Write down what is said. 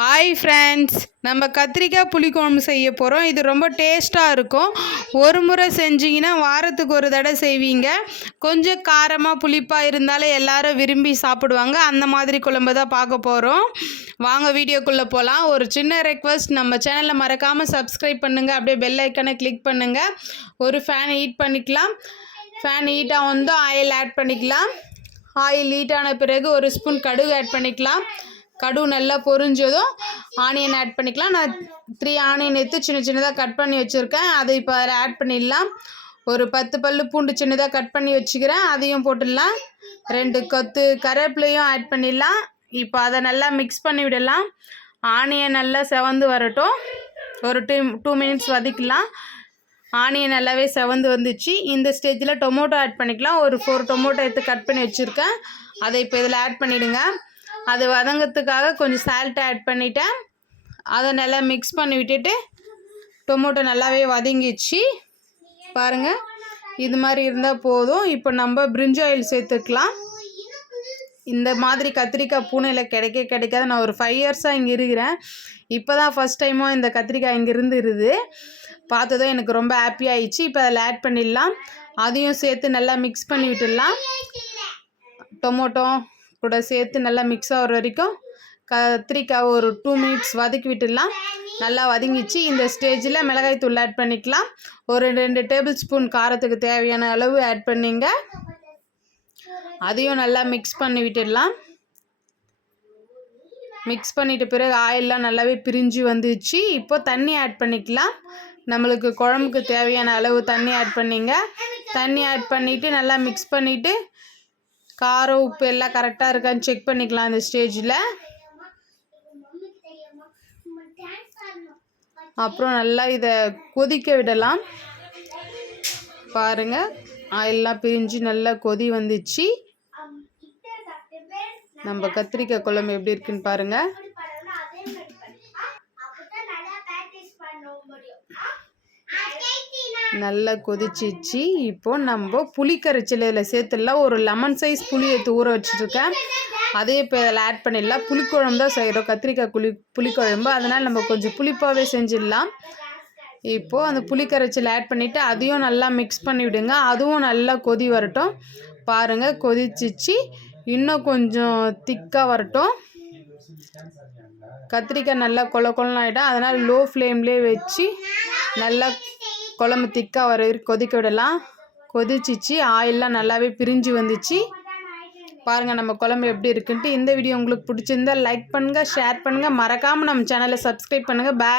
Hi friends நம்ம கத்திரிக்காய் புளிக்குழம்பு செய்ய போகிறோம் இது ரொம்ப டேஸ்ட்டாக இருக்கும். ஒரு முறை செஞ்சீங்கன்னா வாரத்துக்கு ஒரு தடவை செய்வீங்க. கொஞ்சம் காரமாக புளிப்பாக இருந்தாலும் எல்லாரும் விரும்பி சாப்பிடுவாங்க. அந்த மாதிரி குழம்பு தான் பார்க்க போகிறோம் வாங்க வீடியோக்குள்ளே போகலாம் ஒரு சின்ன ரெக்வஸ்ட் நம்ம சேனலை மறக்காமல் சப்ஸ்கிரைப் பண்ணுங்கள் அப்படியே பெல் ஐக்கனை கிளிக் பண்ணுங்கள் ஒரு ஃபேன் ஹீட் பண்ணிக்கலாம். ஃபேன் ஹீட்டாக வந்து ஆயில் ஆட் பண்ணிக்கலாம். ஆயில் ஹீட்டான பிறகு ஒரு ஸ்பூன் கடுகு ஆட் பண்ணிக்கலாம். கடுகு நல்லா பொரிஞ்சதும் ஆனியன் ஆட் பண்ணிக்கலாம். நான் த்ரீ ஆனியன் எடுத்து சின்ன சின்னதாக கட் பண்ணி வச்சுருக்கேன். அதை இப்போ அதில் ஆட் பண்ணிடலாம். ஒரு பத்து பல்லு பூண்டு சின்னதாக கட் பண்ணி வச்சுக்கிறேன். அதையும் போட்டுடலாம். ரெண்டு கொத்து கருவேப்பிலையும் ஆட் பண்ணிடலாம். இப்போ அதை நல்லா மிக்ஸ் பண்ணி விடலாம். ஆனியன் நல்லா செவந்து வரட்டும். ஒரு டூ டூ மினிட்ஸ் வதக்கலாம் ஆனியன் நல்லாவே செவந்து வந்துச்சு. இந்த ஸ்டேஜில் டொமோட்டோ ஆட் பண்ணிக்கலாம். ஒரு ஃபோர் டொமோட்டோ எடுத்து கட் பண்ணி வச்சுருக்கேன். அதை இப்போ இதில் ஆட் பண்ணிவிடுங்க அது வதங்கிறதுக்காக கொஞ்சம் சால்ட் ஆட் பண்ணிட்டேன். அதை நல்லா மிக்ஸ் பண்ணி விட்டுட்டு டொமோட்டோ நல்லாவே வதங்கிச்சு பாருங்கள் இது மாதிரி இருந்தால் போதும். இப்போ நம்ம பிரிஞ்ச் ஆயில் சேர்த்துக்கலாம். இந்த மாதிரி கத்திரிக்காய் பூனையில் கிடைக்க கிடைக்காது நான் ஒரு ஃபைவ் இயர்ஸாக இங்கே இருக்கிறேன். இப்போ தான் ஃபஸ்ட் டைமும் இந்த கத்திரிக்காய் இங்கே இருந்துருது. பார்த்ததும் எனக்கு ரொம்ப ஹாப்பி ஆயிடுச்சு. இப்போ அதில் ஆட் பண்ணிடலாம். அதையும் சேர்த்து நல்லா மிக்ஸ் பண்ணி விட்டுடலாம். டொமோட்டோ கூட சேர்த்து நல்லா மிக்ஸ் ஆகிற வரைக்கும் கத்திரிக்காய் ஒரு டூ மினிட்ஸ் வதக்கி விட்டுடலாம். நல்லா வதங்கிச்சு. இந்த ஸ்டேஜில் மிளகாய் தூள் ஆட் பண்ணிக்கலாம். ஒரு ரெண்டு டேபிள் ஸ்பூன் காரத்துக்கு தேவையான அளவு ஆட் பண்ணிங்க. அதையும் நல்லா மிக்ஸ் பண்ணி விட்டுடலாம். மிக்ஸ் பண்ணிட்ட பிறகு ஆயிலெலாம் நல்லாவே பிரிஞ்சு வந்துச்சு. இப்போ தண்ணி ஆட் பண்ணிக்கலாம். நம்மளுக்கு குழம்புக்கு தேவையான அளவு தண்ணி ஆட் பண்ணிங்க. தண்ணி ஆட் பண்ணிவிட்டு நல்லா மிக்ஸ் பண்ணிவிட்டு காரம் உப்பு எல்லாம் கரெக்டாக இருக்கான்னு செக் பண்ணிக்கலாம் இந்த ஸ்டேஜில் அப்புறம் நல்லா இதை கொதிக்க விடலாம். பாருங்கள் ஆயிலெலாம் பிரிஞ்சு நல்லா கொதி வந்துச்சு. நம்ம கத்திரிக்காய் குழம்பு எப்படி இருக்குன்னு பாருங்கள் நல்லா கொதிச்சிச்சு. இப்போ நம்ம புளி கரைச்சல் இதில் சேர்த்துடலாம். ஒரு லெமன் சைஸ் புளியை எடுத்து ஊற வச்சுருக்கேன். அதே இப்போ இதில் ஆட் பண்ணிடலாம். புளிக்குழம்பு தான் செய்கிறோம் கத்திரிக்காய் புளி புளிக்குழம்பு. அதனால் நம்ம கொஞ்சம் புளிப்பாகவே செஞ்சிடலாம். இப்போது அந்த புளி கரைச்சல் ஆட் பண்ணிவிட்டு அதையும் நல்லா மிக்ஸ் பண்ணி விடுங்க அதுவும் நல்லா கொதி வரட்டும். பாருங்கள் கொதிச்சிச்சு. இன்னும் கொஞ்சம் திக்காக வரட்டும். கத்திரிக்காய் நல்லா கொல கொலம் ஆகிடும் அதனால் லோ ஃப்ளேம்லேயே வச்சு நல்லா குழம்பு திக்காக வர கொதிக்க விடலாம் கொதிச்சிச்சு ஆயிலெலாம் நல்லாவே பிரிஞ்சு வந்துச்சு. பாருங்கள் நம்ம குழம்பு எப்படி இருக்குன்ட்டு. இந்த வீடியோ உங்களுக்கு பிடிச்சிருந்தா லைக் பண்ணுங்கள் ஷேர் பண்ணுங்கள் மறக்காமல் நம்ம சேனலை சப்ஸ்கிரைப் பண்ணுங்கள் பே